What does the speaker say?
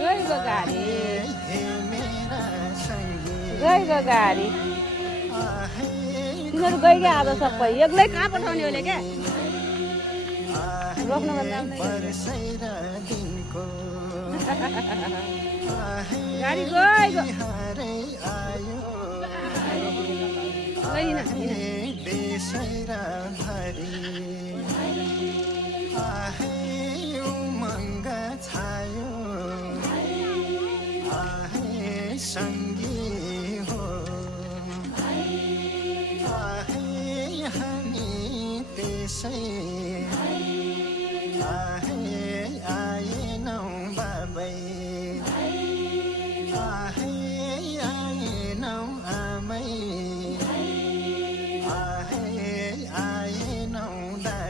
गएको गाडी गएको गाडी तिनीहरू गइगयो आज सबै एक्लै कहाँ पठाउने होला क्या रोक्नु गाडी गयो संगी हो हामी त्यसै